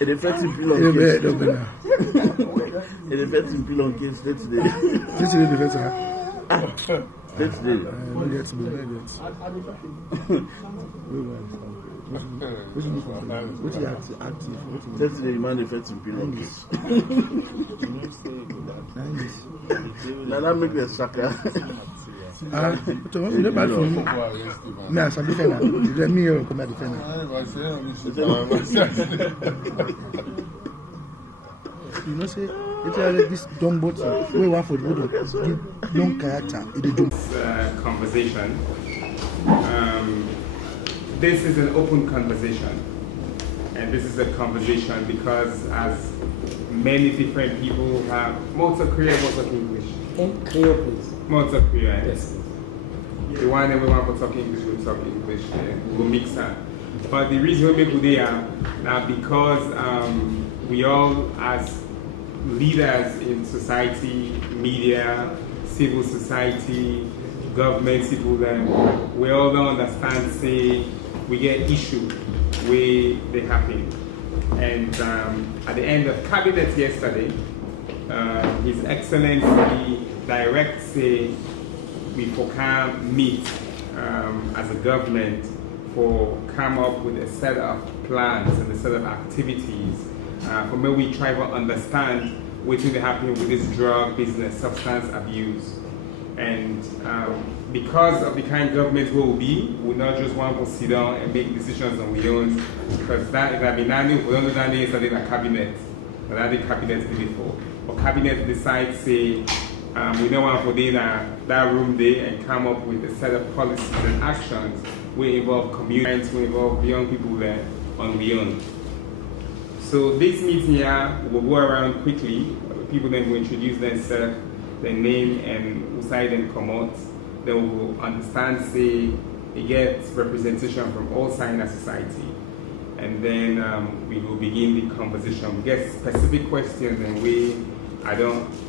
Et les fêtes sont plus longues. Et les fêtes sont plus longues que c'était today. This is the first time. That's today. What is active? That's today, man. The fêtes sont plus longues. Now make the sucker. You know bad for me. Me as a defender. Let me come a defender. You know, say it's like this dumb boat. We want for the young character. Conversation. This is an open conversation, and this is a conversation because as many different people have most of Korea, most of English. In Creole, please. Most of Korea. Yes. The one that we want to talk English, we'll talk English, and we'll mix that. But the reason we make today now because we all, as leaders in society, media, civil society, government, people, we all don't understand, say, we get issues where they happen. And at the end of cabinet yesterday, His Excellency direct say we can meet as a government for come up with a set of plans and a set of activities for where we try to understand what's going to happen with this drug business, substance abuse. And because of the kind of government we will be, we not just want to sit down and make decisions on our own, because that is we don't do that is a cabinet, but that the cabinet is before. But cabinet decides say we don't want to do that room there and come up with a set of policies and actions we involve communities, we involve young people there on our own. So this meeting here will go around quickly. People then will introduce themselves, their name, and who side them come out. They will understand, say, it gets representation from all sides of society. And then we will begin the conversation. We get specific questions and we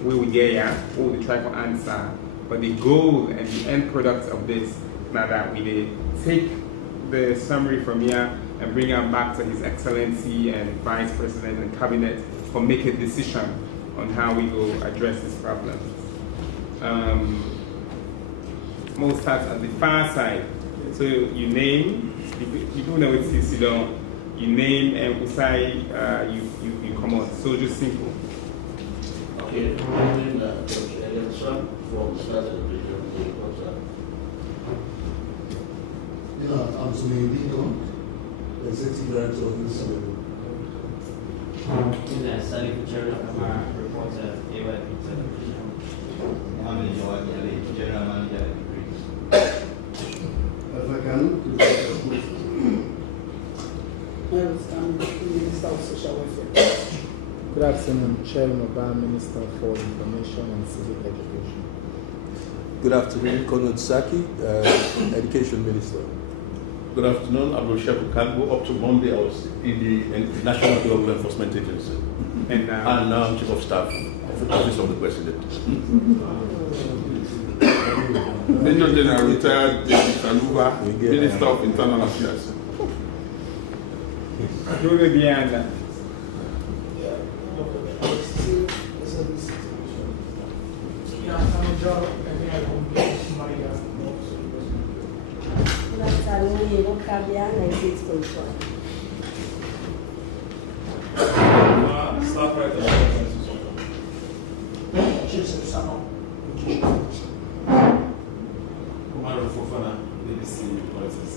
will get here, we will try to answer. But the goal and the end product of this, now that we take the summary from here and bring it back to His Excellency and Vice President and Cabinet for make a decision on how we will address this problem. Most start at the far side. So you name, people know it's you don't, you name and who side you come out. So just simple. Okay, my name is Dr. Elian from Stars Education. I'm Sunil Executive Director of this School. Sally Fitzgerald, I'm a reporter, AYP Television. Mohamed Jawadi Ali, General Manager at Greece. If I can, Minister of Social Welfare. Good afternoon, Chairman Obama, Minister for Information and Civic Education. Good afternoon, Konrad Saki, Education Minister. Good afternoon, Abdul Shakur Kango. Up to Monday, I was in the National Drug Enforcement Agency. And now I'm Chief of Staff of the Office of the President. Major General retired David Saluba, Minister of Internal Affairs. You will be under. Start right there. Commander Fofana, BBC Politics.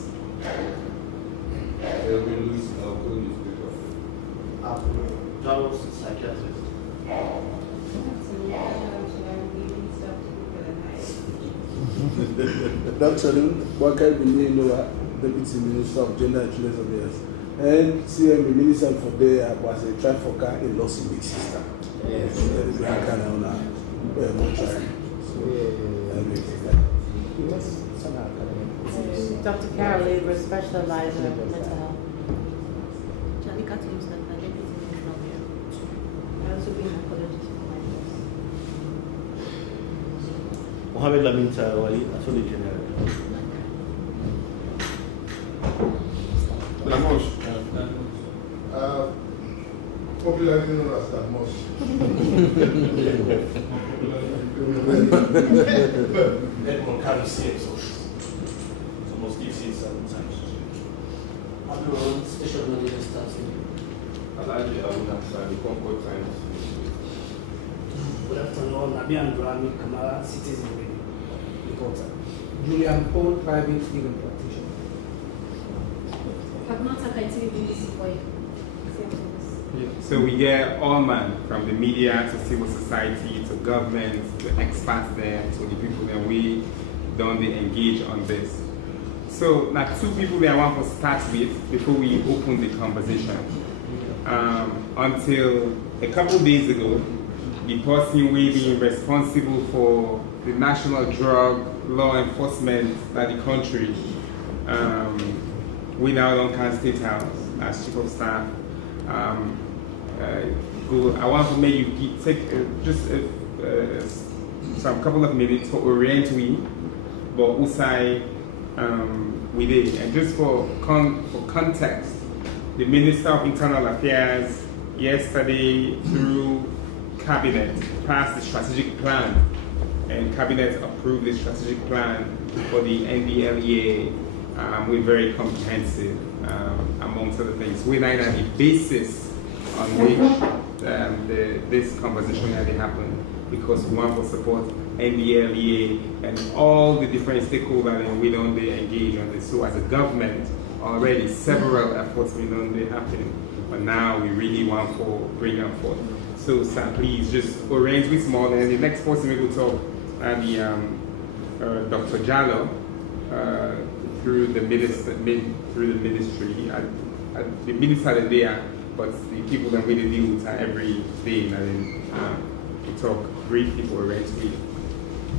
Elvin Lewis, Alco Newspaper. Charles, Psychiatrist. Dr. Wakai Bininoa, Deputy Minister of Gender and Children's Affairs, and CME Minister for there was a trifocal in Los Angeles system. Yes. Dr. Carol Lieber, specialized in mental health. Mohamed Lamin Tarawali, Attorney General. Popularly known as that most. Everyone carries same, so must give seats sometimes. Everyone, station manager starts. Alaji Abuna Sani, Concord Times. Good afternoon, Nabi Andrami Kamara, Citizen Radio reporter. Julian Paul, private legal practitioner. So we get all man, from the media to civil society to government to experts there to the people that we don't engage on this. So now two people that I want to start with before we open the conversation. Until a couple of days ago, the person we being responsible for the national drug law enforcement at the country, we now don't can State House as chief of staff. I want to make you take some couple of minutes for orient we, but usai we did, and just for context, the Minister of Internal Affairs yesterday through Cabinet passed the strategic plan, and Cabinet approved the strategic plan for the NDLEA. We're very comprehensive, amongst other things. We're not at the basis on which this conversation had happened, because we want to support NDLEA and all the different stakeholders, and we don't engage on this. So as a government, already several efforts we don't happen, but now we really want to bring them forth. So sir, please just arrange with small, and the next person we will talk Dr. Jallo through the ministry. The minister are there, but the people that we deal with are every day, and then we talk briefly for arrange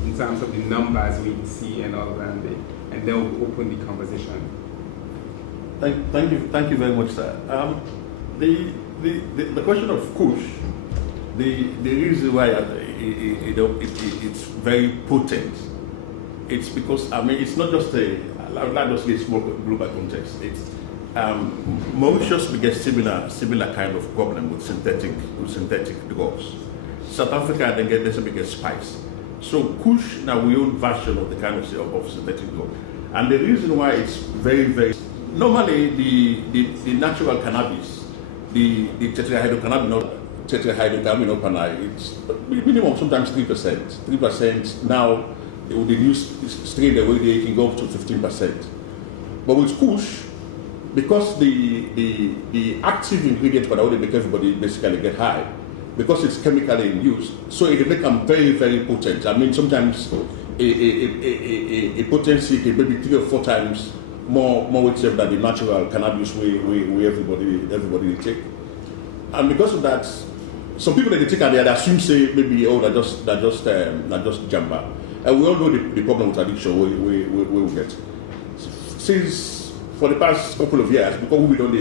in terms of the numbers we see and all that, and then we'll open the conversation. Thank you very much, sir. The question of Kush, the reason why it's very potent, it's because it's not just not just a small global context. It's Mauritius begets similar kind of problem with synthetic drugs. South Africa then gets a bigger spice. So Kush now we own version of the kind of synthetic drug, and the reason why it's very normally the natural cannabis, the tetrahydrocannabinol, it's minimum sometimes 3%. Now with the new strain the way they can go up to 15%. But with Kush, because the active ingredient for the make everybody basically get high, because it's chemically induced, so it will become very potent. I mean, sometimes a potency can maybe 3 or 4 times more weight than the natural cannabis we everybody take. And because of that, some people that they take and they assume say maybe that just jamba. And we all know the problem with addiction we get. Since for the past couple of years, because we don't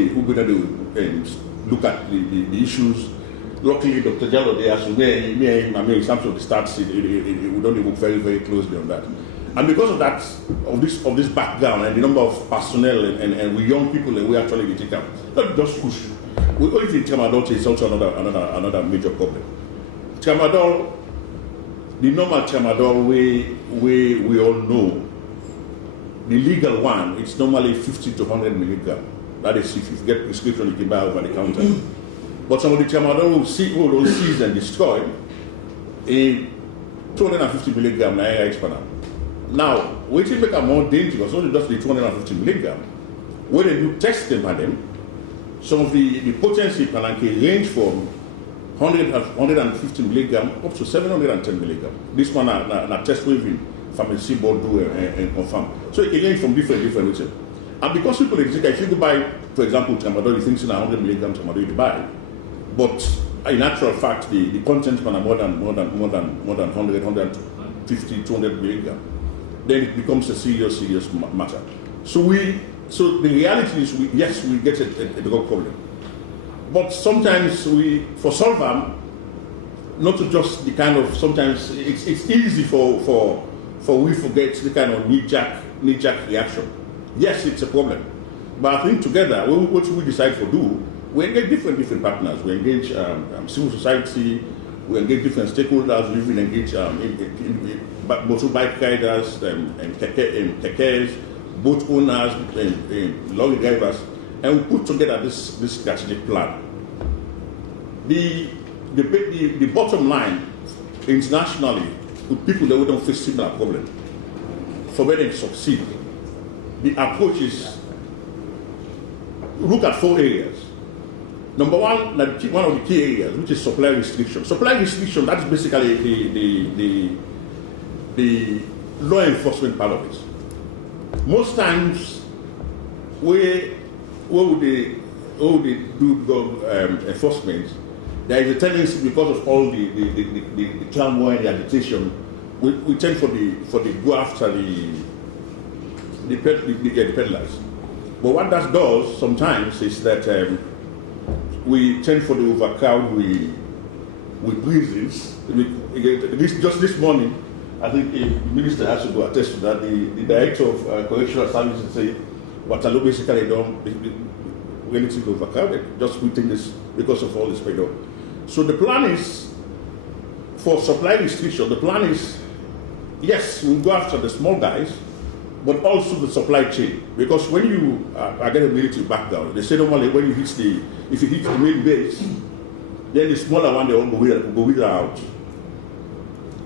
look at the issues. Luckily, Dr. Jallo there, so me in terms of the stats, we don't look very closely on that. And because of that, of this background and the number of personnel and we young people that we actually take up, not just push. We only think tramadol is also another major problem. Tramadol, the normal tramadol we all know, the legal one, it's normally 50 to 100 milligram. That is, if you get prescription, you can buy over the counter. But some of the tramadol will seize and destroy a 250 milligram naira per annum. Now, which will make them more dangerous, not just the 250 milligram. When they do testing on them, some of the potency can range from 150 milligram up to 710 milligram. This one na test waving pharmacy board do and confirm. So it can range from different rates. And because people if you go buy, for example, tramadol, you think it's 100 milligram tramadol you buy. But in actual fact, the content are more than 100, 150, 200 milligram. Then it becomes a serious matter. So the reality is, yes, we get a drug problem. But sometimes for Solvam, not to just the kind of, sometimes it's easy for we forget the kind of knee-jerk reaction. Yes, it's a problem. But I think together, what we decide to do we engage different partners. We engage civil society, we engage different stakeholders, we even engage motor bike riders and kekes, boat owners, and lorry drivers, and we put together this strategic plan. The bottom line, internationally, with people that we don't face similar problem, for where they succeed, the approach is look at 4 areas. Number one, one of the key areas, which is supply restriction. Supply restriction, that's basically the law enforcement part of it. Most times, where would they do enforcement, there is a tendency, because of all the turmoil, the agitation, we tend for the go after the peddlers. But what that does sometimes is that we tend for the overcrowd with prisons. Just this morning, I think the minister has to go attest to that. The director of correctional services say Waterloo basically relatively overcrowded. Just within this because of all this spread up. So the plan is for supply restriction. The plan is, yes, we'll go after the small guys, but also the supply chain. Because when you get a military background, they say normally when you if you hit the main base, then the smaller one they all go with out.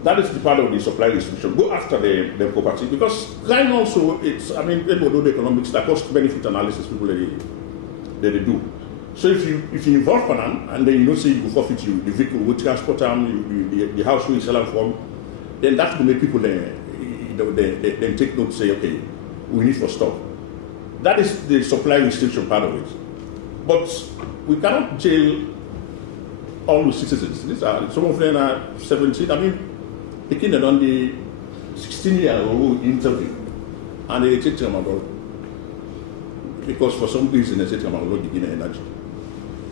That is the part of the supply restriction. Go after the property, because crime also, people do the economics, the cost benefit analysis, people they do. So if you involve them and then say you go forfeit the vehicle, we transport them, the house we sell them from, then that will make people then take note, say, okay, we need to stop. That is the supply restriction part of it. But we cannot jail all the citizens. Some of them are 17. The kid that on the 16-year-old interview, and they take them about, because for some reason they say them about the Guinea energy.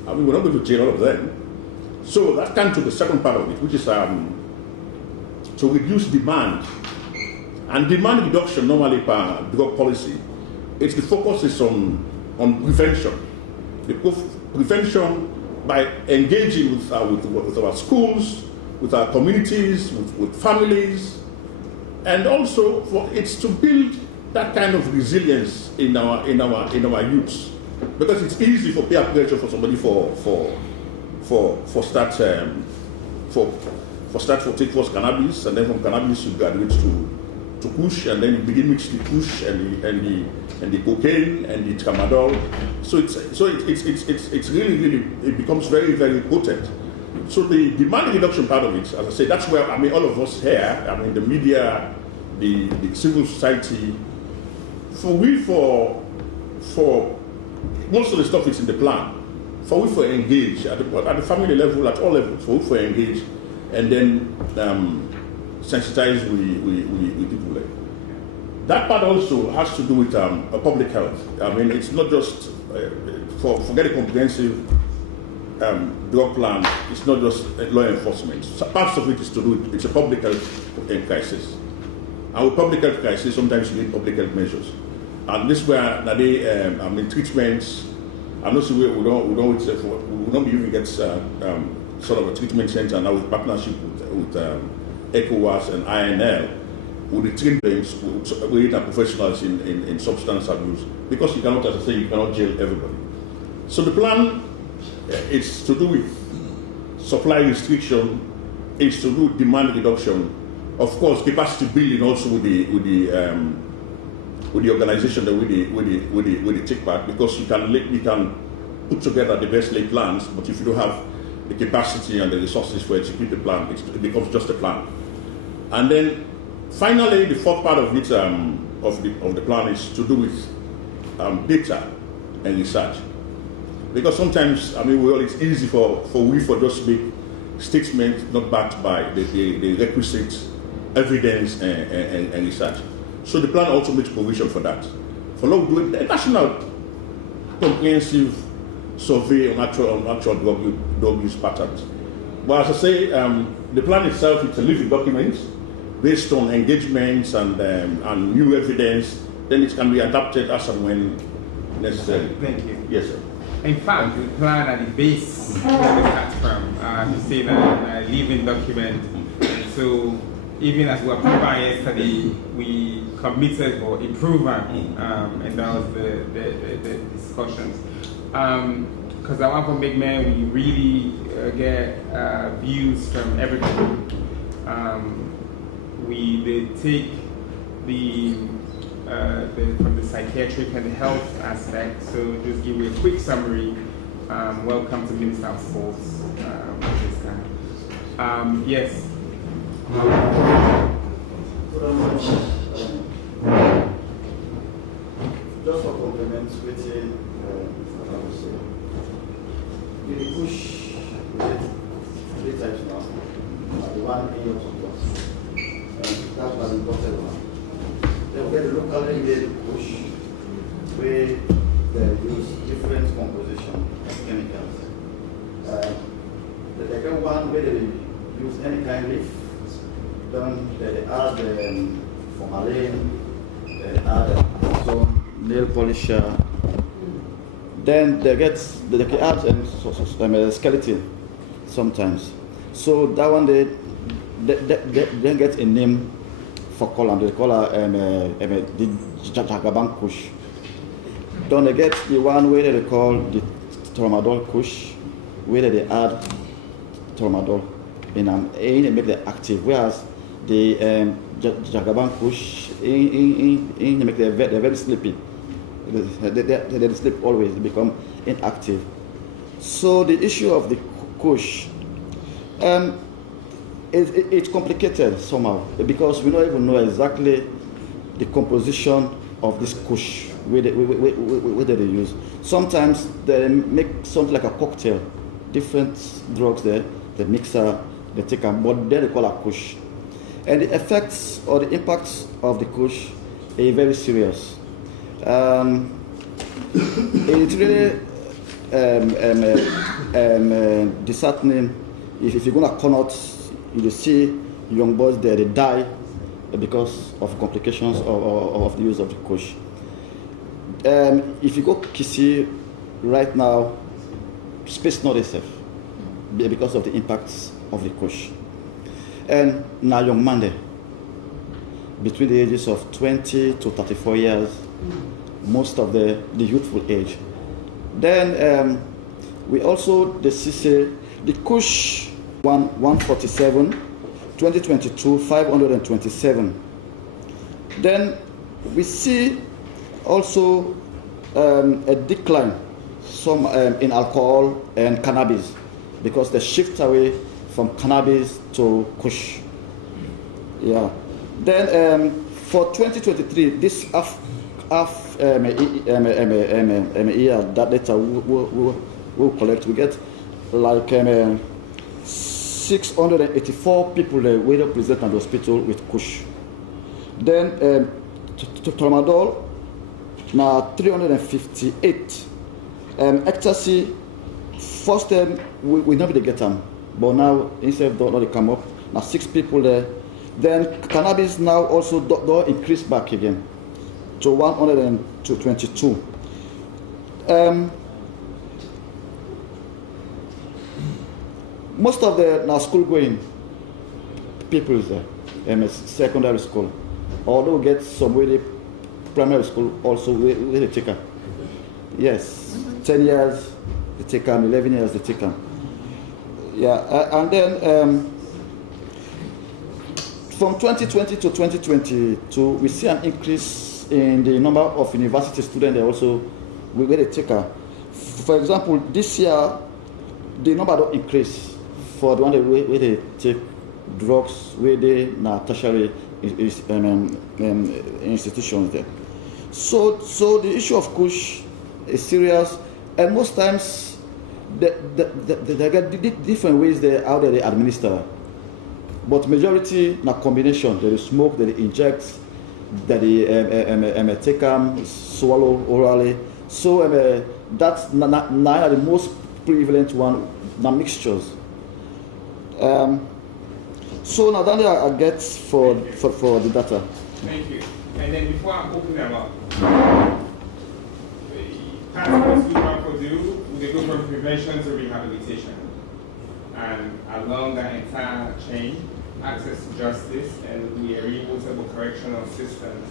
We're not going to jail all of them. So that comes to the second part of it, which is to reduce demand. And demand reduction normally per drug policy, the focus is on prevention. The prevention by engaging with our schools, with our communities, with families, and also it's to build that kind of resilience in our youths, because it's easy for peer pressure for somebody take first cannabis, and then from cannabis you graduate to push, and then you begin mix the push and the cocaine and the tramadol. So it's really it becomes very, very potent. So the demand reduction part of it, as I say, that's where all of us here, the media, the civil society, for most of the stuff is in the plan. For engage at the family level, at all levels, for engage, and then sensitize with people. That part also has to do with public health. It's not just forget a comprehensive drug plan. It's not just law enforcement. So parts of it is to do with, it's a public health crisis. And with public health crisis, sometimes you need public health measures. And this where treatments. I'm not sure we don't even get sort of a treatment center now with partnership with ECOWAS and INL, with the treatments with professionals in substance abuse, because you cannot, as I say, you cannot jail everybody. So the plan is to do with supply restriction, is to do demand reduction, of course capacity building also with the organization that with the take part, because you can put together the best laid plans, but if you don't have the capacity and the resources for execute the plan, it becomes just a plan. And then finally, the fourth part of it of the plan is to do with data and research, because sometimes it's easy for just make statements not backed by the requisite evidence and research. So the plan also makes provision for that. For now, doing a national comprehensive survey on actual drug use patterns. But as I say, the plan itself, it's a living document based on engagements and new evidence. Then it can be adapted as and when necessary. Thank you. Yes, sir. In fact, the plan at the base where we start from, to say that a living document. And so even as we were preparing yesterday, we committed for improvement, and that was the discussions. Because I want to make we really get views from everybody. They take from the psychiatric and the health aspect. So just give you a quick summary. Welcome to Minister of Sports this time. Yes. Just for compliments, which I would say, we push three times now. The one in your support. That was an important one. Then we get the locally made push where they use different composition of chemicals. The second one where they use any kind of leaf, then they add formalin, they add nail polisher. Then they can add a skeleton sometimes. So that one they get a name for column. They call the Jagaban Kush. Then they get the one where they call the Tramadol Kush, where they add Tramadol in make them active. Whereas the Jagaban Kush in make them very sleepy. They sleep always. They become inactive. So the issue of the Kush, it's complicated somehow because we don't even know exactly the composition of this Kush where they use. Sometimes they make something like a cocktail, different drugs there, the mixer, they take them, but then they call it Kush. And the effects or the impacts of the Kush are very serious. It's really disheartening if you're going to come out, you see young boys there, they die because of complications of the use of the Kush. If you go Kisii right now, space not safe because of the impacts of the Kush. And now young man there, between the ages of 20 to 34 years, most of the youthful age. Then we also see the Kush 147, 2022 527. Then we see also a decline in alcohol and cannabis because they shift away from cannabis to Kush. Yeah. Then for 2023, this year that data we'll collect, we get like 684 people were present at the hospital with Kush. Then Tramadol, now 358. Ecstasy, first time we never get them, but now instead of they come up, now 6 people there. Then cannabis now also don't increase back again to 122. Most of the now school going people is there, secondary school, although get some way primary school also where they take them. Yes, 10 years they take them, 11 years they take them. Yeah, and then from 2020 to 2022, we see an increase in the number of university students also where they take them. For example, this year the number don't increase for the one where they take drugs, where they now tertiary institutions there. So the issue of Kush is serious, and most times they get different ways how they administer. But majority na combination. They smoke, they inject, they take them, swallow orally. So that's not the most prevalent one. Na mixtures. So now that I get for the data. Thank you. And then before I open them up, the task force we want to do, they go from prevention to rehabilitation. And along that entire chain, access to justice and the irrevocable correctional systems.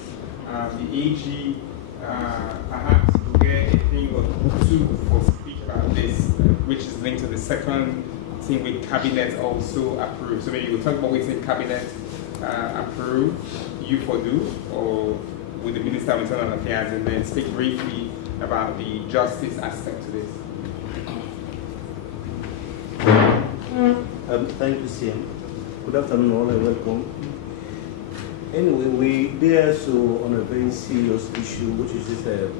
The AG perhaps will get a thing or two for speak about this, which is linked to the second thing with cabinet also approved. So maybe we'll talk about what's in cabinet approved, you for do, or with the Minister of Internal Affairs, and then speak briefly about the justice aspect to this. Thank you, CM. Good afternoon, all, and welcome. Anyway, we there so on a very serious issue, which is this,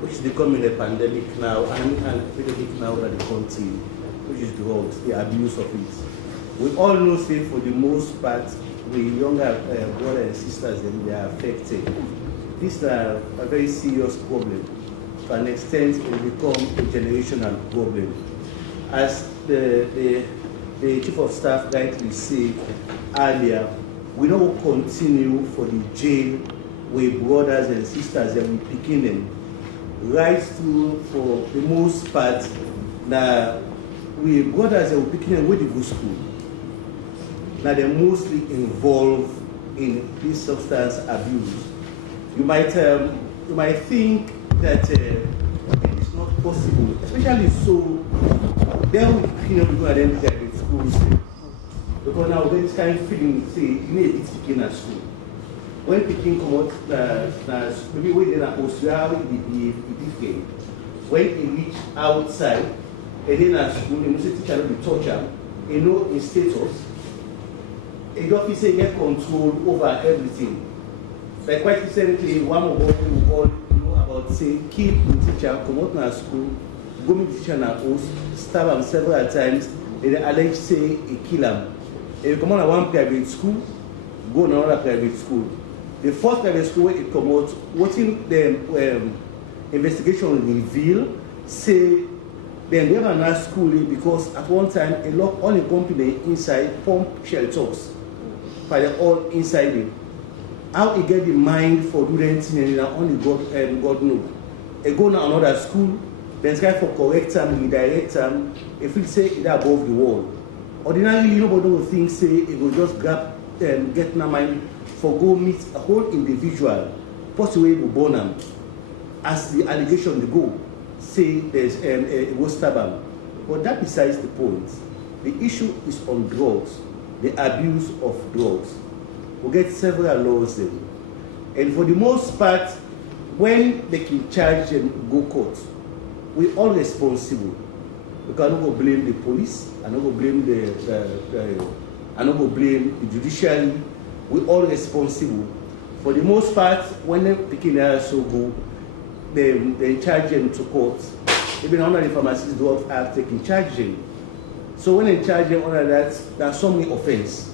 which is becoming a pandemic now, and an epidemic now in the country, which is drugs, the abuse of it. We all know, say, for the most part, the younger brothers and sisters, they are affected. This is a very serious problem. To an extent, it will become a generational problem. As the Chief of Staff rightly said earlier, we don't continue for the jail with brothers and sisters and we picking them. Right through, for the most part, now we brothers and we picking them with the good school. Now they're mostly involved in this substance abuse. You might think that it is not possible, especially so. Then we clean up people at the schools. Because now this kind of feeling, say, you need to speak at school. When picking come out, maybe when they're supposed to how it behave, when he reach outside, and then at school, the music teacher will be tortured, you know, in status, a officer get control over everything. Like quite recently, one of us we all know about, say, keep the teacher, come out to school, go meet the teacher in our house, stab him several times, and they allege, say, he kill him. If you come on to one private school, go to another private school. The first private school where it come out, what in the investigation reveal, say, then we have another school because at one time, a lot all the company inside pump shelters, by the all inside it. How he get the mind for doing anything, and only God knows. He go to another school, then try for correct them, redirect them, if he say it's above the wall. Ordinarily, nobody will think, say, it will just grab and get in mind for go meet a whole individual, possibly to burn them. As the allegation go, say there's a stab. But that besides the point. The issue is on drugs, the abuse of drugs. We get several laws there. And for the most part, when they can charge them, go court, we all responsible. We cannot go blame the police, I don't go blame I don't go blame the judiciary. We all responsible. For the most part, when they picking also go, they charge them to court. Even under the Pharmacies Drug Act, they can charge them. So when they charge them under that, there's so many offense.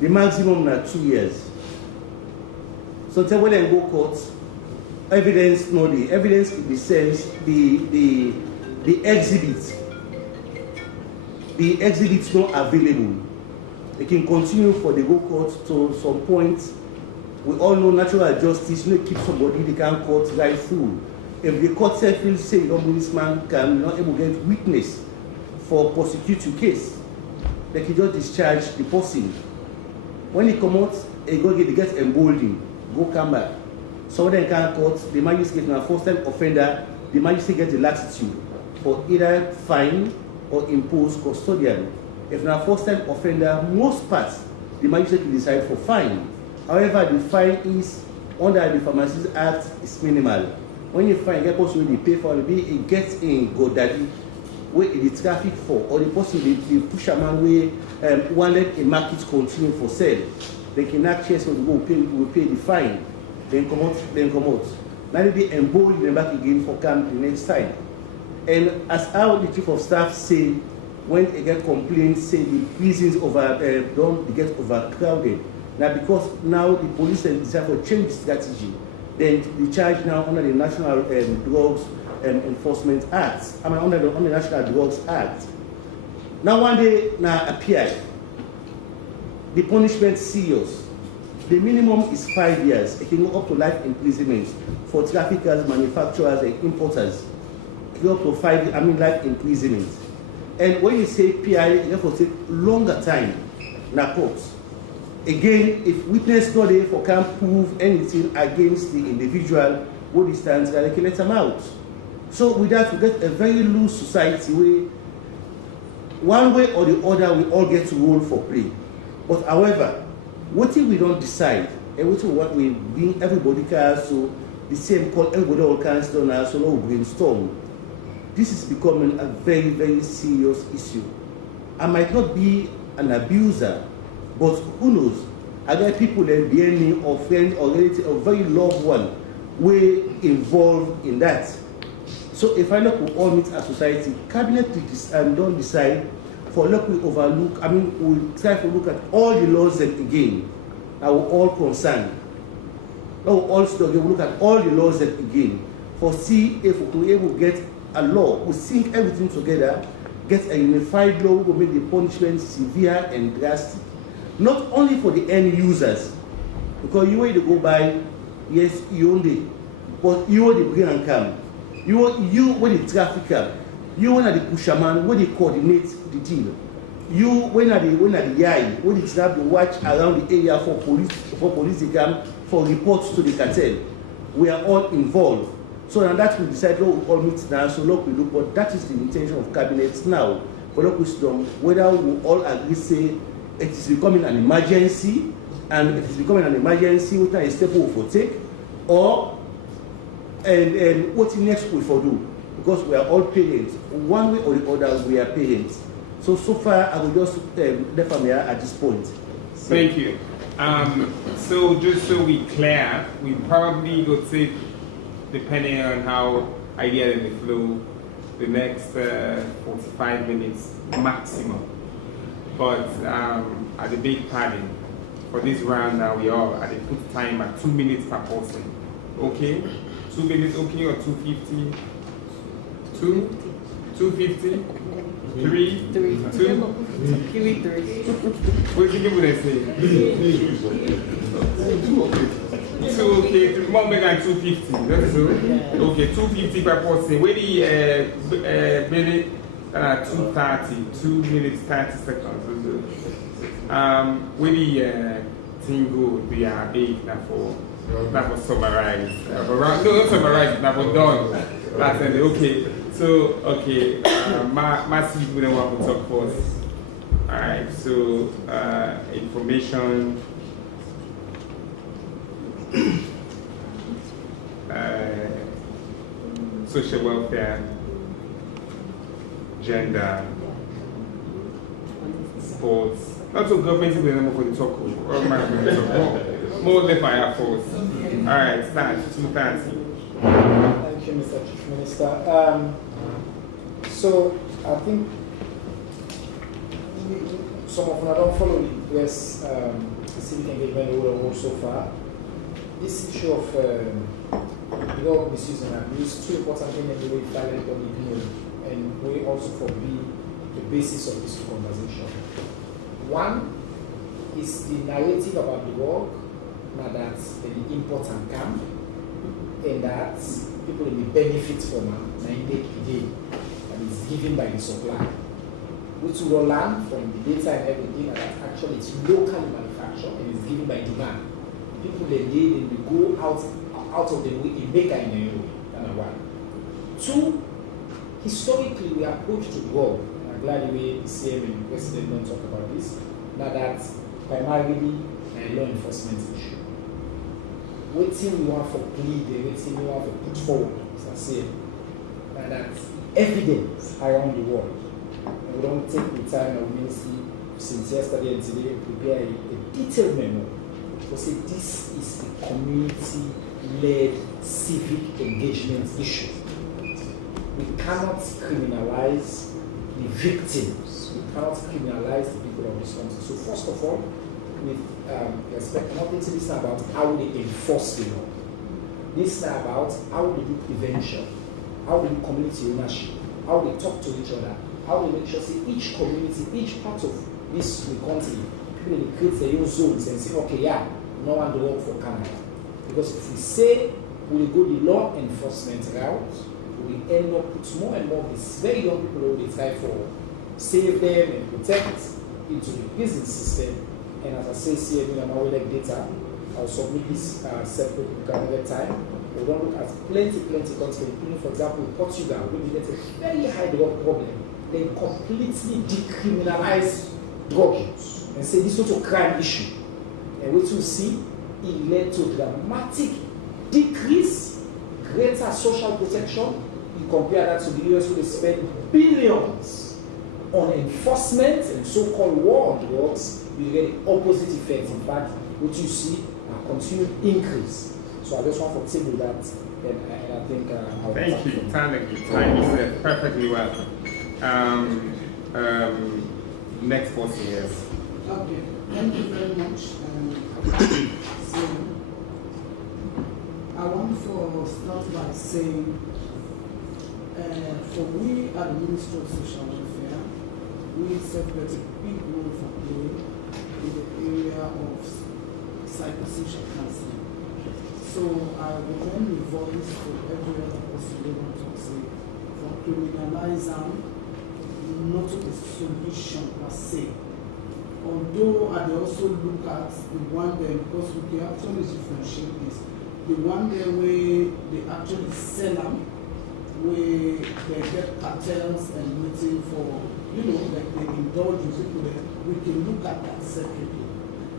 The maximum is 2 years. So when they go court, evidence, no, the evidence in the sense, the exhibits not available. They can continue for the go court to some point. We all know natural justice, you know, keep somebody, they can court right through. If the court will say, this man can not able to get witness for prosecute your case, they can just discharge the person. When he come out, he get emboldened, go come back. So then can court, the magistrate na first time offender, the magistrate gets the latitude for either fine or impose custodian. If na first time offender, most parts, the magistrate will decide for fine. However, the fine is under the Pharmacies Act is minimal. When you find that person will pay for it, it gets in go daddy where the traffic for, or the person they push a man where one let a market continue for sale. They can actually so will pay the fine, then come out. Now they embolden them back again for camp the next time. And as how the Chief of Staff say, when they get complaints, say the prisons don't get overcrowded. Now because now the police have decided to change the strategy, then the charge now under the National Drugs Enforcement Act, under the National Drugs Act. Now one day now appear, the punishment is serious. The minimum is 5 years. It can go up to life imprisonment for traffickers, manufacturers, and importers. up to life imprisonment. And when you say PI, you have to take longer time in a court. Again, if witness not there for can't prove anything against the individual, what he stands, they can let them out. So with that, we get a very loose society where one way or the other we all get to roll for play. But however, what if we don't decide? And what we bring everybody can so the same call everybody all can still now so no brainstorm. This is becoming a very, very serious issue. I might not be an abuser, but who knows? Are there people that behind me or friends or relative or very loved one were involved in that? So if I look, we all meet as society, cabinet don't decide for look we overlook, we'll try to look at all the laws that again are all concerned. Now we'll also look at all the laws that again for see if we can able to get a law, we sync everything together, get a unified law will make the punishment severe and drastic. Not only for the end users, because you want to go by, yes, you only, but you want the bring and come. You when the trafficker, you when the pusherman, when they coordinate the deal. You when the yai, when they have the watch around the area for police to come for reports to the cartel. We are all involved. So now that we decide we all meet now, so look we look, but that is the intention of cabinets now. For look wisdom, whether we all agree say it is becoming an emergency, and it is becoming an emergency, what a step we will take, or and what next we for do, because we are all parents. One way or the other, we are parents. So far, I will just left from here at this point. Thank you. So just so we clear, we probably go take, depending on how I get in the flow, the next 45 minutes maximum. But at the big party, for this round now, we all at the put time at 2 minutes per person. Okay? 2 minutes okay, or 250? 2? 250? 3? 2? Give me 3. What do you give they say? 2 okay, more than 250. That's so. Okay, 250 per person. Where the minute 2:30, 2 minutes 30 seconds. Where the thing go, we are big that for summarize. No, not summarize, that for done. That's it. Okay. So okay, my people don't want to talk first. Alright, so information, social welfare, gender, sports. Not so government people don't want to talk. More than fire force. Alright, start 2:30. Thank you, Mr. Chief Minister. So I think some of them don't follow the press civic engagement rule so far. This issue of law misuse and abuse, two important things in the way violent on the and we also forbid the basis of this conversation. One is the narrative about the work, now that the import and camp, and that people will benefit from a 9-day and it's given by the supply. Which we will learn from the data and everything that actually it's locally manufactured and it's given by demand. People they need and we go out of the way in make in Nairobi. Number one. Two, historically we approach to God. I'm glad the way the CM and the President don't talk about this. Now that primarily a law enforcement issue. Waiting we want for plead, waiting we want for put forward, as I say, and that's evidence around the world. And we don't take the time of ministry since yesterday and today to prepare a detailed memo to say this is a community-led civic engagement issue. We cannot criminalize the victims. We cannot criminalize the people of this country. So first of all, with respect, nothing to this about how they enforce the law. This is about how they do prevention, how they do community ownership, how they talk to each other, how they make sure say each community, each part of this country, people create their own zones and say, okay, yeah, no one to work for Canada. Because if we say we go the law enforcement route, we we end up put more and more of these very young people who they try for save them and protect into the prison system. And as I say, CMU and our data, I'll submit this separate another time. We don't look at plenty countries, including, for example, Portugal, where we get a very high drug problem. They completely decriminalize drug use and say this is not a crime issue. And what you see, it led to dramatic decrease, greater social protection. You compare that to the US, where they spend billions on enforcement and so-called war on drugs, you get the opposite effect. In fact, what you see, a continued increase. So I just want to table that, and I think I'll thank you. Time you said perfectly well. Next person, yes. Okay, thank you very much. So I want to start by saying, for we at the Ministry of Social Welfare, we separate a big role for play in the area of psychosocial counseling. So I will then the voice for every other person they want to say, for criminalizing not the solution per se. Although I also look at the one there, because we can actually differentiate this. The one there where they actually sell them, where they get cartels and waiting for, like they indulge in people there, we can look at that separately.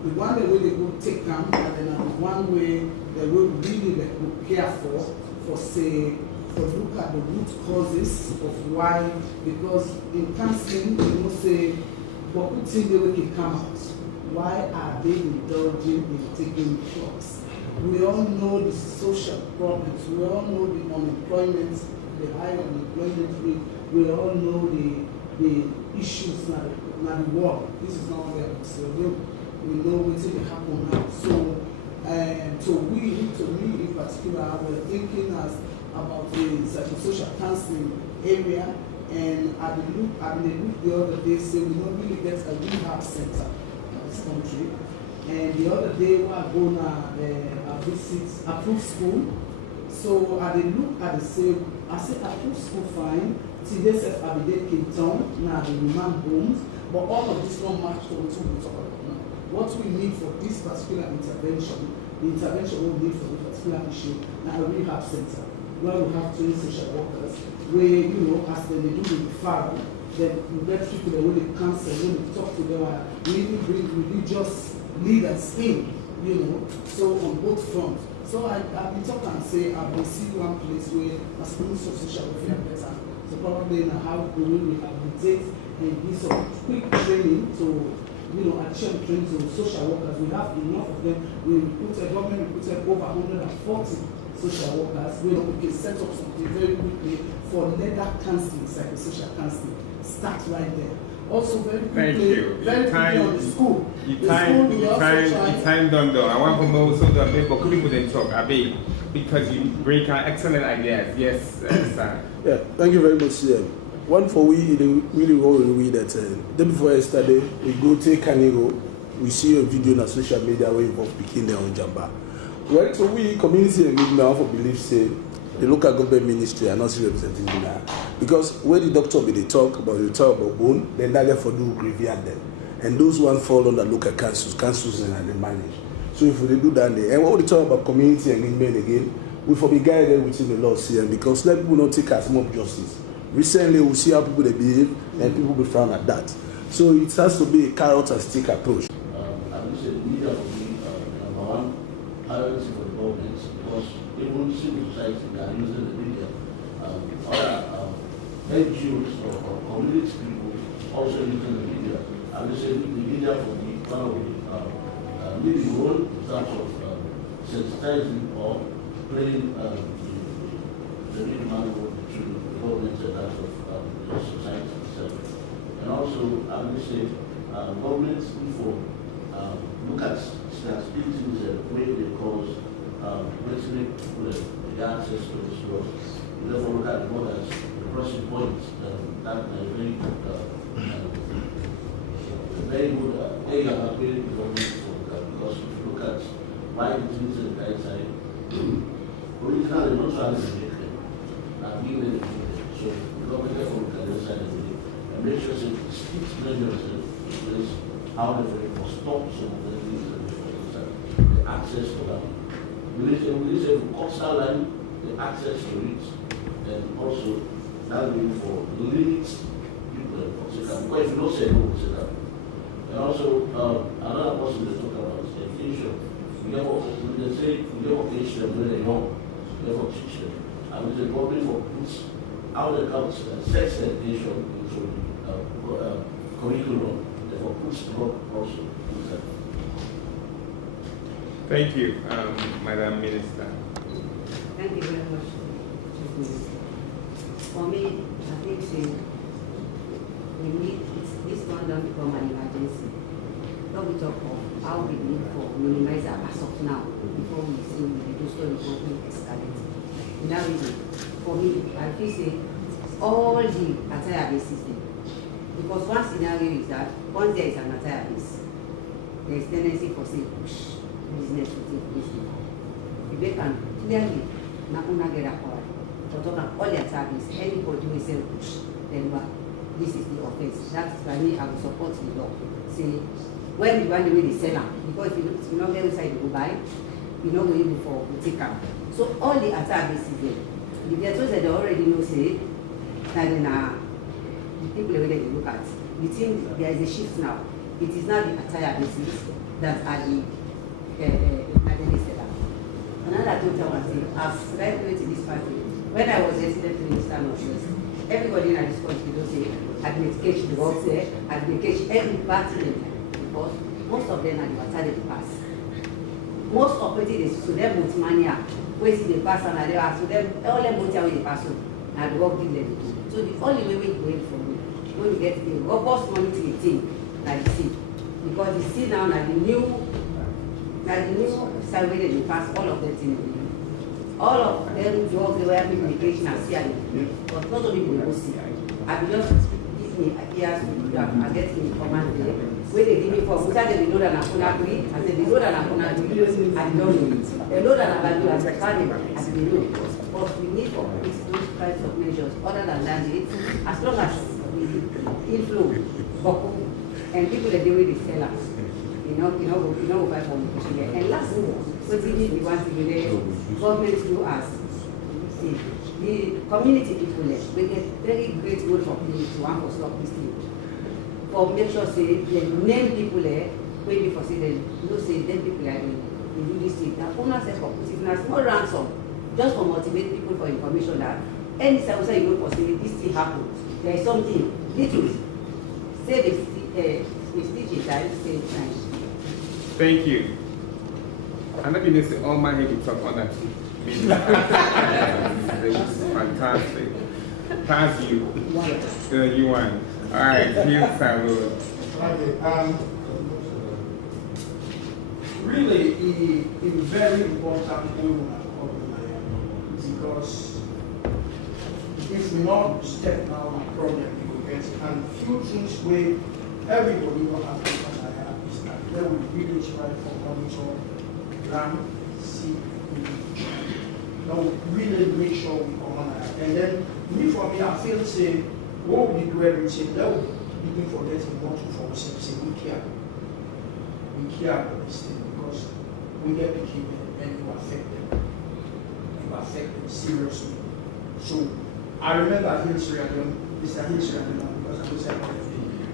The one there where they go take them, and then the one where they will really prepare for say, for look at the root causes of why, because in counseling, say, but what thing they can come out? Why are they indulging in taking drugs? We all know the social problems. We all know the unemployment, the high unemployment rate. We all know the issues now the war. This is not what we have to say. We know what's going to happen now. So me in particular, we're thinking about the psychosocial counseling area. And I looked the other day, say we don't really get a rehab center in this country. And the other day, we are going to visit approved school. So I look at the same, I say approved school fine. See, they said I be there Cape Town, now the remand homes, but all of this don't match to what we talk about now. What we need for this particular intervention, the intervention we need for this particular issue, now a rehab center, where we have trained social workers, where, as they do the referral, then you get people that when they counsel, when they talk to them, really bring religious leaders in, so on both fronts. So I've been talking and say, I've been seeing one place where as Ministry of Social Welfare better. So probably in how we will rehabilitate and give some quick training to, additional training to social workers. We have enough of them. Government recruited over 140 social workers. We can set up something very quickly for legal counseling, psychosocial counseling. Start right there. Also very quickly, very quickly on the school. Time done though. I want to know so that people couldn't talk a bit because you bring excellent ideas. Yes, sir. Yeah, thank you very much, CM. One for we really well we that day before yesterday we go take Kanigo, we see a video on social media where involve Pekin there on Jamba. Well, so we community and movement of belief say the local government ministry are not representing now. Because when the doctor be they talk about bone, then that for do graveyard them. And those ones fall under local councils and they manage. So if we do that, and when we talk about community engagement again, we for be guided within the law CM because let people not take as much justice. Recently we see how people they behave and people be frown at that. So it has to be a carrot and stick approach. I would say media will be number one priority for the government because even civil society they are using the media. Other NGOs or community people also using the media. I would say the media will be one of the leading role in terms of sensitizing or playing the leading role to the government in terms of the society itself. And also, I would say government before look at things the way they cause let's make people the access to this law. We therefore look at the models, the crossing points that are very good area of really government because if you look at why the things in the right side, originally not trying to make them. And are being educated. So the government therefore can decide and make sure that strict measures in place how they will stop some of the things that the access to that. We need a coastal line, the access to it, and also that will for limit people because if you don't say no, say that. And also another person they talk about is education. They say we never teach them when they're young, we never teach them. And with the public for puts how they come sex education into curriculum, therefore puts drug also. Thank you, Madam Minister. Thank you very much, Minister. For me, I think we need this one don't become an emergency. Don't we talk of how we need for minimize our assault now before we see the industrial economy escalate. Now, for me, I feel say all the attire-based system. Because one scenario is that once there is an attire base, there is tendency for say push business to take place. If they can clearly not get a power, but all the attire base, anybody will say push, then this is the offense. That is why I will support the law. Say when you want the way they sell them, because if you not get inside you go buy, you know going before you take them. So all the attire bases there. The vehicles that they already know say that in the people that they look at, the thing there is a shift now. It is now the attire bases that are the seller. Another total one thing, as right away to this party, when I was resident minister of Northwest, everybody in this country don't say administration works there, administration every party because most of them are the attire they pass. Most operating is to them with mania, where they pass and they are to them all them motor when they pass on and the work give them. So the only way we going for me, when we get the robust money to the team, like the sea. Because the sea now the new survey that they pass all of them in. All of them drugs they were having medication and CID. But not only people see. I will just give me ideas I get in command there. When they give me for without they know that I'm gonna agree, and they know that I'm gonna agree, I don't know it. They know that I'm gonna do as a family, as they know. But we need for those kinds of measures other than that, as long as the inflow and people that deal with the sellers, you know, buy from the patient. And lastly, what we need, we want to the government to us. See, the community people, we get very great work for people to want to stop this thing. For make sure say the name people there, maybe for say them, say them people there, they do this thing. Now, owners say for putting a small ransom, just to motivate people for information that any time you go for say this thing happens, there is something little. Say the stitch is time, same time. Thank you. I'm not going to say all my head to talk on that. Fantastic. Pass you. You won. All right, here's Salud. Really, a very important thing because if we not step now on the problem we will get, and few things where everybody will have to is that they will really try for monitor, land, sea, now really make sure we come on that. And then me for me, I feel say what we do everything, that will begin forgetting what to focus on. Say we care about this thing because we get the kid and you affect them. You affect them seriously. So I remember Mr. Hills because I was at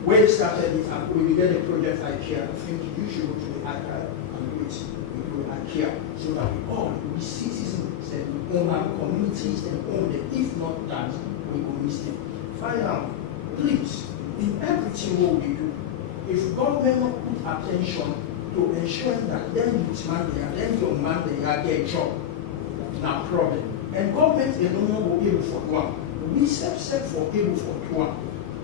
when it started it, when we get a project IKEA, I think you should go to the archive and do it. We do IKEA so that we citizens and we own our communities and own them. If not that, we will miss them. Find out, please, in everything what we do, if government not put attention to ensuring that them youth man they are, them young man they are get a job, now problem. And government alone will be able for one. We step for able for one.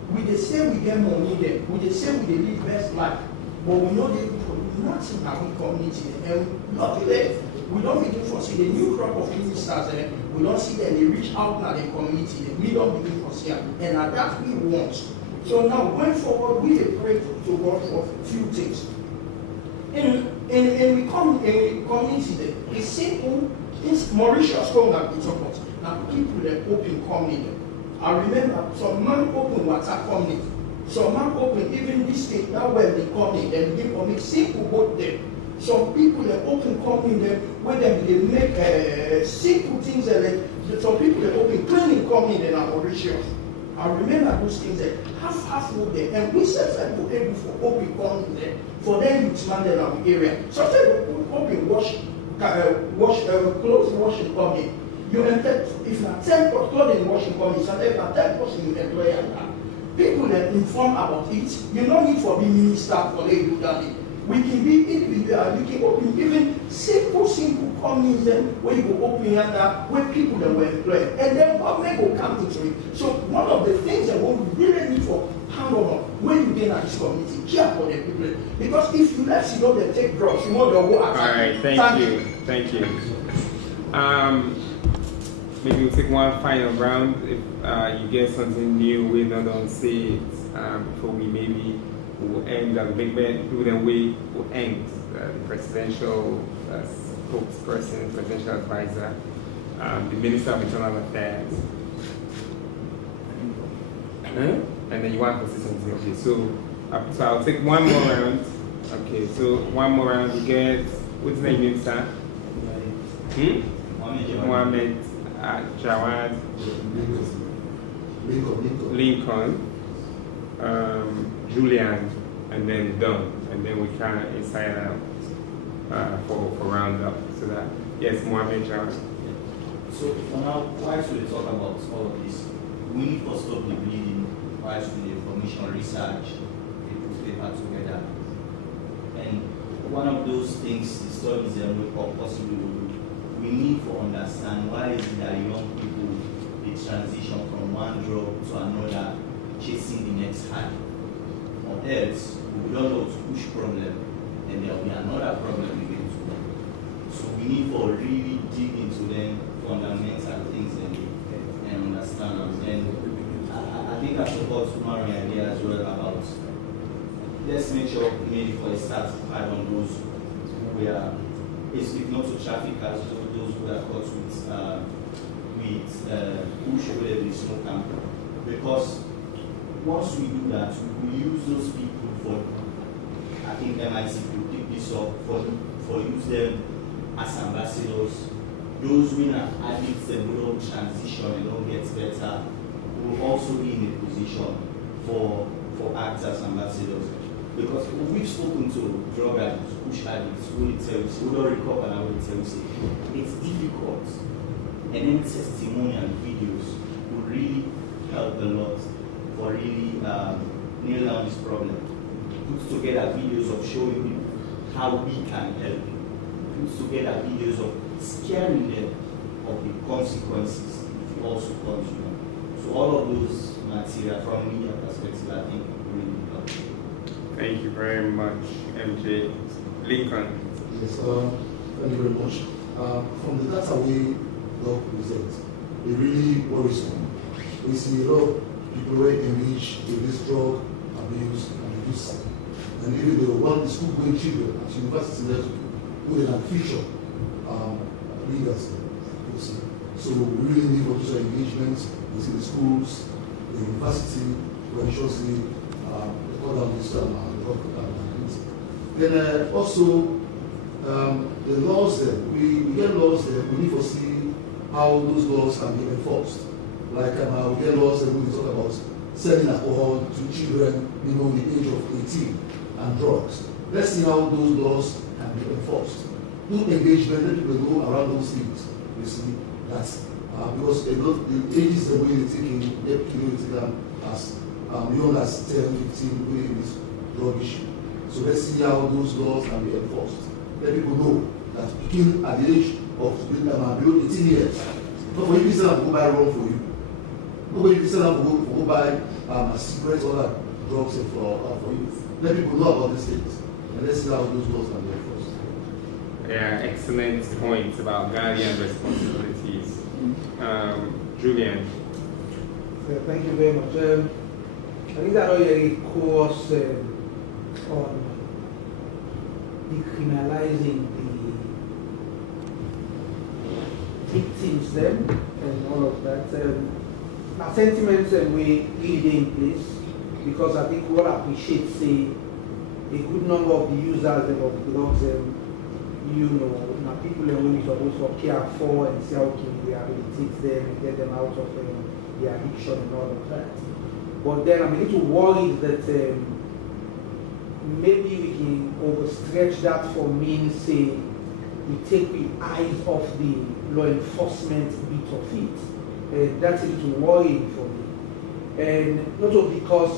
We they say we get money there. We they say we live best life, but we know they do nothing in our community. And luckily, we don't begin for see the new crop of ministers. We don't see them. They reach out now the community. We don't begin for see them, and that we want. So now going forward, we pray to God for a few things. In we come in community there. It's simple. It's Mauritius home that we talk about. and people that open company. I remember some man open water company, some man open even this thing, that well they company, then they commit simple boat them. Some people that open company them where they make simple things like some people that open cleaning company then are Mauritius. I remember those things that half of them, and we said that we able for open company there for them to man in our area. Sometimes we open clothes washing company. You employ if not 10 clothing washing company, sometimes not 10 person you employ people that inform about it. You don't need for being minister for they do that. We can be individual, we can open even simple companies where you go open under where people that were employed. And then government will come into it. So one of the things that we really need for hand on when you get at this community, care for the people. Because if you let you know they take drugs, you know they'll go out. Alright, thank you. Maybe we'll take one final round if you get something new we don't say it before we maybe will end the big band, do the way we'll end the presidential spokesperson, presidential advisor, the Minister of Internal Affairs. And then you want to say something. Okay, so I'll take one more round. Okay, so one more round you get, what's the name, sir? Mohammed Jawad Lincoln, Julian, and then Don, and then we kind of inside out for round up. So that yes, Mohammed Jawad. So for now, why should we talk about all of this? We need to stop the bleeding. Why should the information research, they put paper together, and one of those things the studies that we possibly will do. We need to understand why is it that young people they transition from one drug to another, chasing the next high. Or else, we don't know to push problem, and there will be another problem again to them. So we need to really dig into them fundamental things and understand them. And I think I support my idea as well about let's make sure maybe for a start hard on those who are if not to traffickers, those who are caught with push where there is no camera. Because once we do that, we will use those people for, I think MIT could pick this up, for use them as ambassadors. Those who are addicts and will transition and don't get better will also be in a position for act as ambassadors. Because we've spoken to drug addicts, push addicts, who will tell us, who don't recover and will tell us it's difficult. And then testimonial videos would really help a lot for really nail down this problem. Put together videos of showing people how we can help. Put together videos of scaring them of the consequences if also comes to them. So all of those material from a media perspective, I think really help. Thank you very much, MJ. Lincoln. Yes, thank you very much. From the data we present, it really worrisome. We see a lot of people who engage in this drug abuse and abuse. And even the one the school going children at university level who are future leaders. So we really need official engagement in the schools, the university, to ensure this then also the laws we get laws we need to see how those laws can be enforced. Like we get laws that we talk about selling alcohol to children below the age of 18 and drugs. Let's see how those laws can be enforced. Do engagement, let people go around those things. You see that because the ages that we're taking, as young as 10, 15, really in this drug issue. So let's see how those laws can be enforced. Let people know that begin at the age of below 18 years. Not for you to sell go buy wrong for you. Not for you to sell go buy cigarettes or other drugs for you. Let people know about these things. And let's see how those laws can be enforced. Yeah, excellent points about guardian responsibilities. Julian. Thank you very much. I think that already course on decriminalizing the victims them and all of that. Now sentiments we really in place because I think we all appreciate say a good number of the users of drugs now people we supposed to care for and see how can we rehabilitate them and get them out of the addiction and all of that. But then I'm a little worried that maybe we can overstretch that for means say we take the eyes off the law enforcement bit of it. That's a little worrying for me. And not only because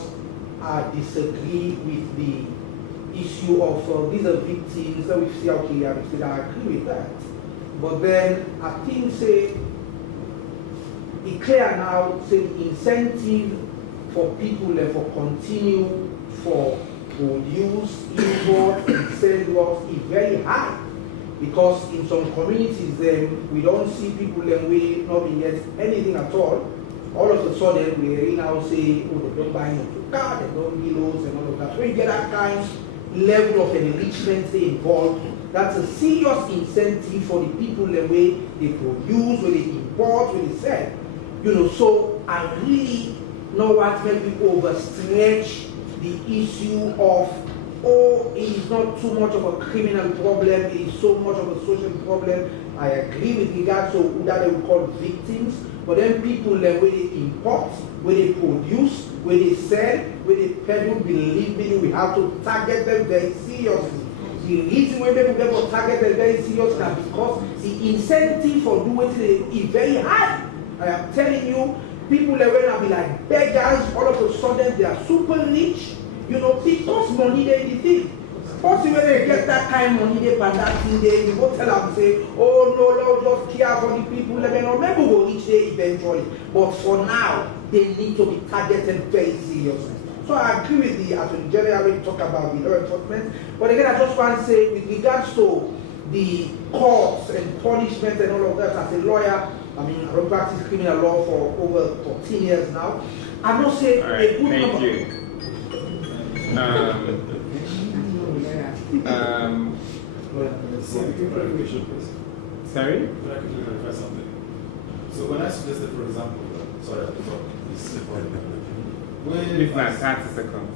I disagree with the issue of these are victims that we see okay, I agree with that. But then I think say it's clear now say the incentive for people for continue for produce, import and sell drugs is very high. Because in some communities we don't see people we not being get anything at all. All of a sudden we now say, oh, they don't buy no car, they don't kilos and all of that. So you get that kind of level of enrichment involved. That's a serious incentive for the people the way they produce, when they import, when they sell. So I really know what maybe overstretch the issue of oh, it is not too much of a criminal problem, it is so much of a social problem. I agree with regards to that they would call victims, but then people where they import, where they produce, where they sell, where they peddle, believe me, we have to target them very seriously. The reason why people target them very seriously is because the incentive for doing it is very high. I am telling you, people that will be like beggars, all of a sudden they are super rich. Because money they the thing. Once when they get that kind of money they pan that thing there, you go tell them say, oh no, just care for the people. Maybe we'll reach there eventually. But for now, they need to be targeted very seriously. So I agree with the Attorney General when we talk about the law enforcement. But again, I just want to say with regards to the courts and punishment and all of that, as a lawyer, I don't practice criminal law for over 14 years now. I must say a good thank number. you. Sorry? So when I suggested, for example, sorry, I have to talk. It's not 30 seconds.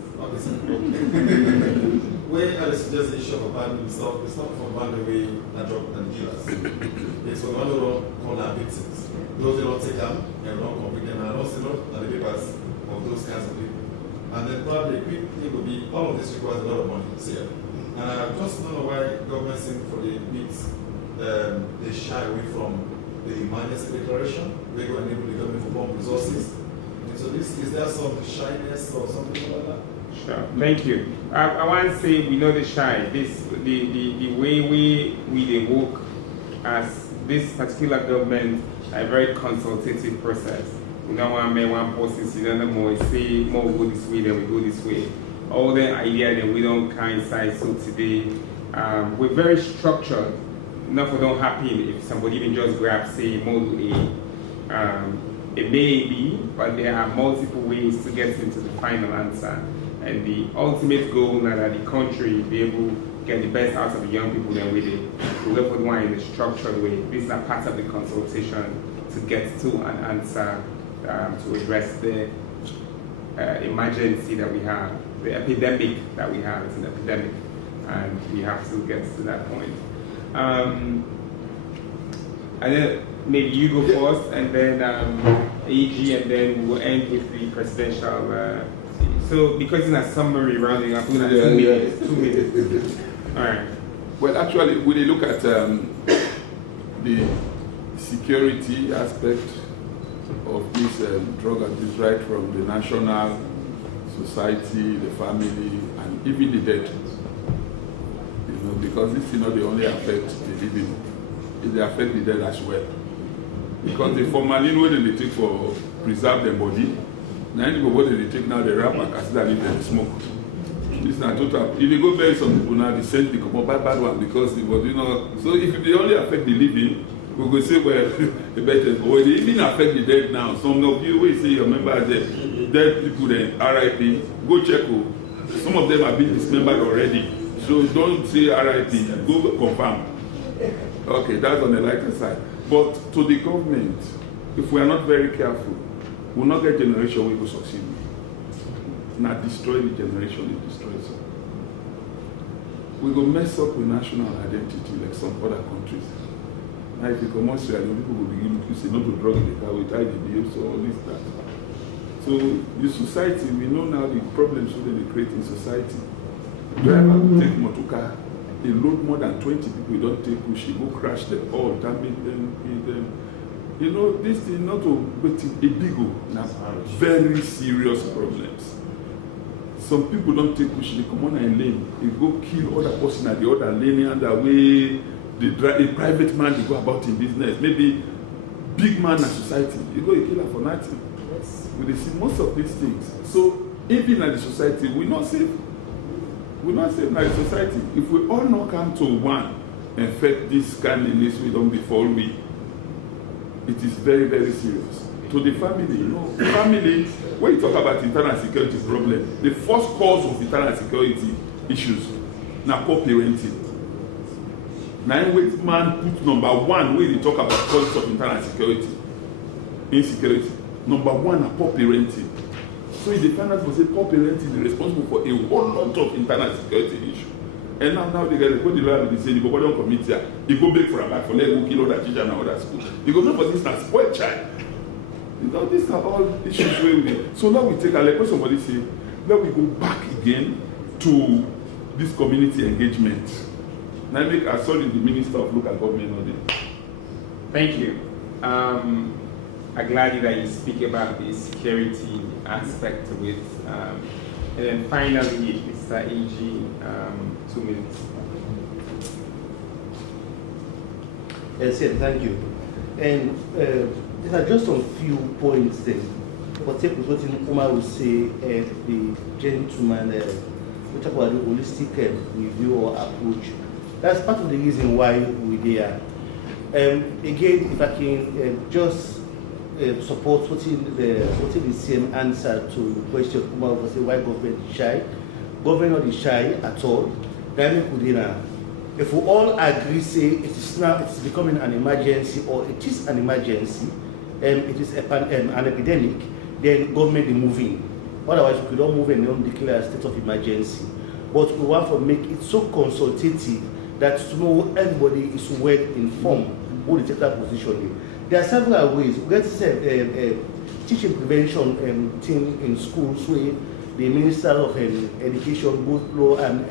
When I suggest the issue of abandoning stuff, it's not for abandoning the drug and dealers. It's for the one who don't call our victims. Those who don't take them and don't convict them, and I don't see lot of the papers of those kinds of people. And then probably quick thing would be all of this requires a lot of money. See, and I just don't know why government seem for the bits they shy away from the emergency declaration. They go and enable the government for more resources. And so this is there some shyness or something like that? Sure. Thank you. I want to say we know the shy. The way we work as this particular government a very consultative process. We don't want to make one process, you don't know more, say more we go this way, then we go this way. All the idea that we don't coincide. So today, we're very structured. Nothing don't happen if somebody even just grab, say, model A. It may be, but there are multiple ways to get into the final answer. And the ultimate goal now that the country be able to get the best out of the young people then with it. We look for one in a structured way. These are part of the consultation to get to an answer to address the emergency that we have, the epidemic that we have. It's an epidemic, and we have to get to that point. And then maybe you go first, and then AG, and then we'll end with the presidential. So because it's a summary rounding up, 2 minutes. 2 minutes. All right. Well, actually, when you look at the security aspect of this drug abuse, right from the national, society, the family, and even the dead, because this they only affect the living, they affect the dead as well. Because the formalin where they take for preserve the body, now what they take now, the wrap and consider it and smoke. This is not total. If you go bury some people now, they send the bad one because it was, so if they only affect the living, we could say, well, the better. But they even affect the dead now. Some of you will say your members the dead people, then RIP, go check. Some of them have been dismembered already. So don't say RIP, go confirm. Okay, that's on the lighter side. But to the government, if we are not very careful, we'll not get generation we will succeed. Not destroy the generation, it destroys us. We go mess up with national identity like some other countries. Now if you come out Sierra Leone, people will begin to say not to drug in the car with IDBs, so all this, that. So the society, we know now the problems that they create in society. Driver will take motorcar, they load more than 20 people, you don't take push, you go crash them all, damage them, kill them. You know, this is not a big, now very serious problems. Some people don't take push, they come on and lane, they go kill other person at the other lane, and the way a private man, they go about in business. Maybe big man in society, you go a killer for nothing. We see most of these things. So even in the society, we're not safe. We're not safe in the society. If we all not come to one and fight this kind of this we don't before we, it is very, very serious. To the family, you know, family, when you talk about internal security problem, the first cause of internal security issues, now co-parenting. Now, wait, man, put number one when you talk about causes of internal security, insecurity. Number one, are poor parenting. So in the finance will say poor parenting is responsible for a whole lot of internal security issues. And now they get the lawyer will say, you go don't commit here, you go beg for a back for let go kill other teacher and other school. You go no for this now spoiled child. You know, these are all issues where we. So now we take a like when somebody say, now we go back again to this community engagement. Now I saw the Minister of Local Government on it. Thank you. I'm glad that you speak about the security aspect of it. And then finally, Mr. AG, 2 minutes. Yes, thank you. And there are just some few points there. But take what Umar will say, the gentleman, we talk about the holistic review or approach. That's part of the reason why we're there. Again, if I can just support putting the same answer to the question of Umar was why government is shy. Government is not shy at all. If we all agree, say it's becoming an emergency or it is an emergency, it is an epidemic, then government is moving. Otherwise, we could not move and don't declare a state of emergency. But we want to make it so consultative that to know everybody is well informed who they take that position in. There are several ways. We get teaching prevention team in schools where the Minister of Education, both low and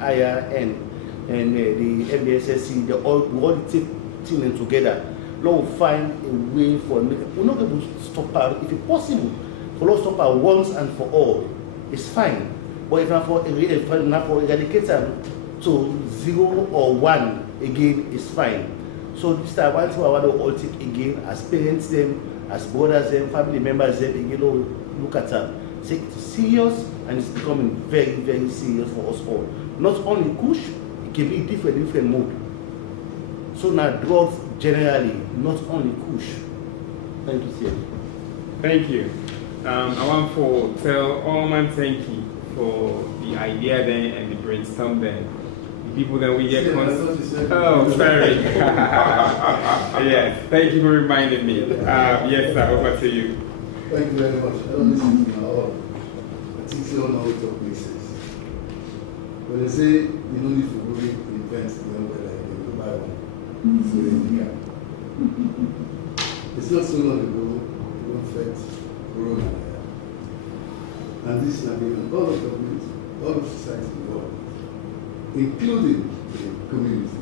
higher, and the MBSSC, they all take teaming together. Now we'll find a way for, we're not going to stop her, if it's possible, for us to stop her once and for all. It's fine. But if not for eradicate them to 0 or 1 again, it's fine. So this time, I want to all take again as parents, them, as brothers, them, family members, them, you know, look at them. Say it's serious and it's becoming very, very serious for us all. Not only Kush, it can be different mode. So now drugs generally, not only Kush. Thank you, sir. Thank you. I want to tell Allman thank you for the idea then and the brainstorm then. People that we get oh, sorry. Yes, thank you for reminding me. Yes, sir, over to you. Thank you very much. I don't listen to my own. I think they all know what talk makes sense. But they say you don't need to go to events, you know, like you buy one. So they can. It's not so long ago, we don't fight Corona. And this is again all of government, all of society involved, including the communities.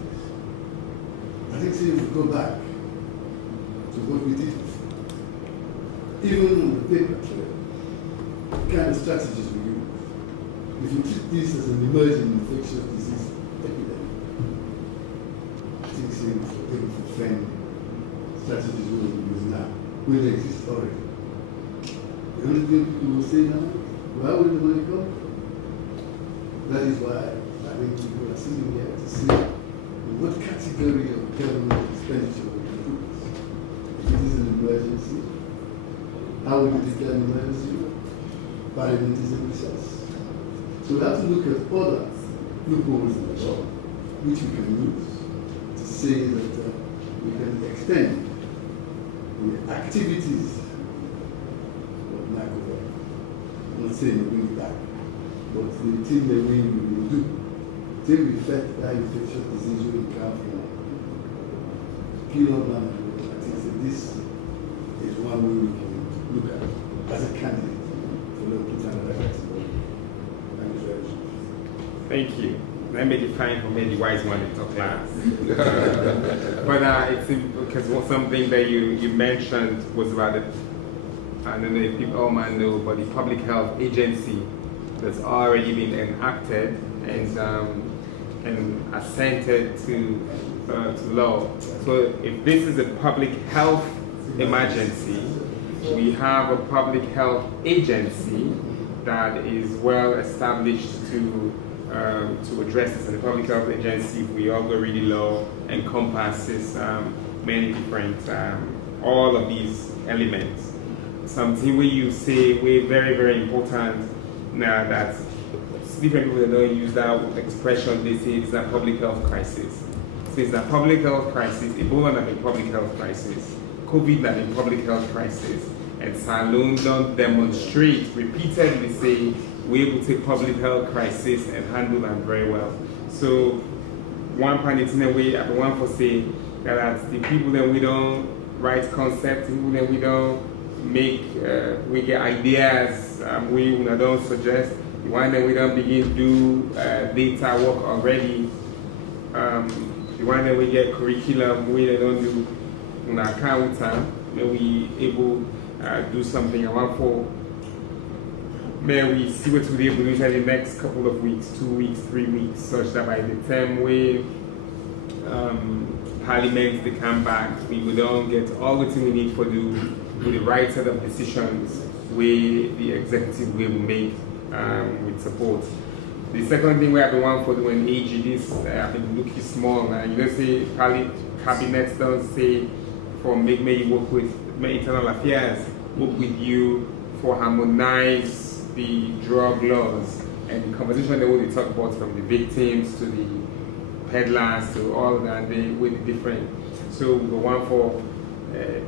I think if we go back to what we did before, even on the paper trail, the kind of strategies we use. If you treat this as an emerging infectious disease epidemic, I think for friendly strategies we will use now will exist already. The only thing people will say now, where will the money come from? That is why I think people are sitting here to see what category of government expenditure we can put this. If it is an emergency, how will you declare an emergency? Parliament is in recess. So we have to look at other loopholes in the law which we can use to say that we can extend the activities of NACOVA. I'm not saying we bring it back, but the thing that we will do till we fight that infectious disease will come from period management. I think that this is one way we can look at as a candidate for the put another category. Thank you very much. Thank you. Let me define for me the wise one to talk last. But it's because something that you mentioned was about it. I don't know if people all might know, but the public health agency that's already been enacted and assented to law. So if this is a public health emergency, we have a public health agency that is well established to address this. And the public health agency, if we all go read the law, encompasses many different, all of these elements. Something where you say we're very, very important now that different people that don't use that expression, they say it's a public health crisis. So it's a public health crisis, Ebola not a public health crisis, COVID not a public health crisis, and Salone don't demonstrate, repeatedly say, we're able to take public health crisis and handle them very well. So one point in a way, I want to say that the people that we don't write concepts, people that we don't make, we get ideas, we don't suggest, the one that we don't begin to do data work already, the one that we get curriculum, we don't do on our account time, may we able do something. I want for, may we see what we'll be able to do in the next couple of weeks, 2 weeks, 3 weeks, such that by the time we Parliament they come back, we don't get all the things we need for do with the right set of decisions where the executive will make with support. The second thing we have the one for doing AG, this I think looking small, you know, say cabinet don't say for make me work with internal affairs, work with you for harmonize the drug laws and the conversation that we talk about from the victims to the peddlers to all that, they with different. So the one for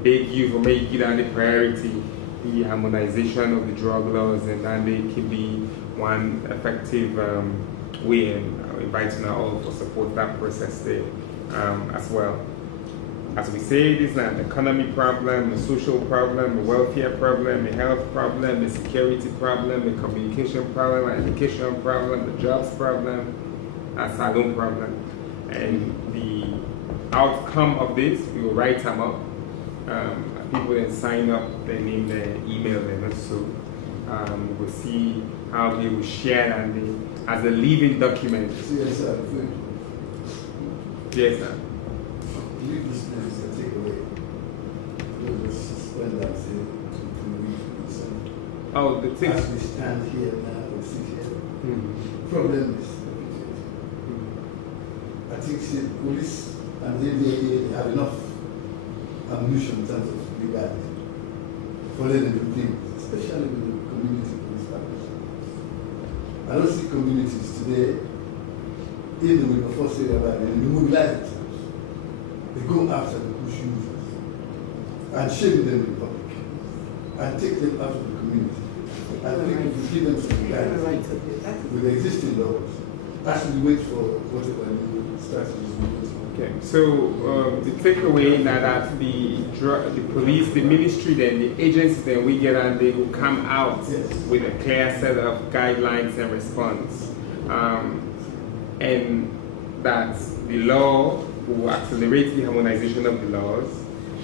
beg you for make it the priority, the harmonization of the drug laws, and then they can be one effective way, and inviting all to support that process there as well. As we say, this is an economic problem, a social problem, a welfare problem, a health problem, a security problem, a communication problem, an education problem, a jobs problem, a salon problem. And the outcome of this, we will write them up. People then sign up, their name, their email, and so we'll see how they will share and as a living document. Yes, sir. Yes, sir. Weakness is a takeaway. We will suspend that say to weakness. Oh, the thing. As we stand here now, we sit here. Problem is I think the police and the NDA have enough ammunition in terms of legality for them to do, especially with the community police partnership. I don't see communities today in the Wilberforce area and they mobilize themselves. They go after the push users and shame them in public and take them out of the community. I think if you give them some guidance with the existing laws, actually wait for whatever new strategies we put. Okay, so the takeaway now that the police, the ministry, then the agencies that we get and they will come out with a clear set of guidelines and response, and that the law will accelerate the harmonization of the laws,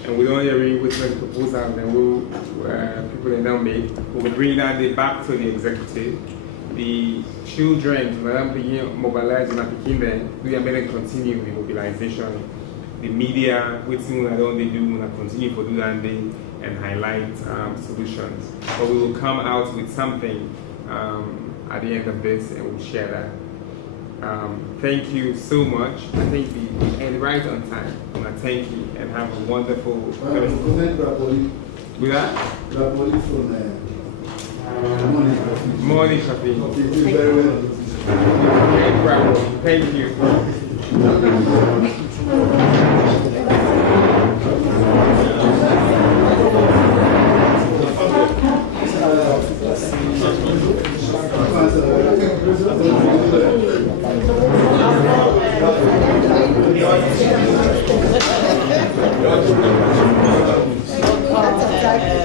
and we don't agree with the proposal that people will now make. We will bring that back to the executive. The children, when I'm being mobilized and I'm picking them, we are going to continue the mobilization. The media, waiting when I don't they do, we will continue to do that and highlight solutions. But we will come out with something at the end of this and we'll share that. Thank you so much. I think we end right on time. I thank you and have a wonderful with that? Morning, Shafi. Thank you very well. Thank you. like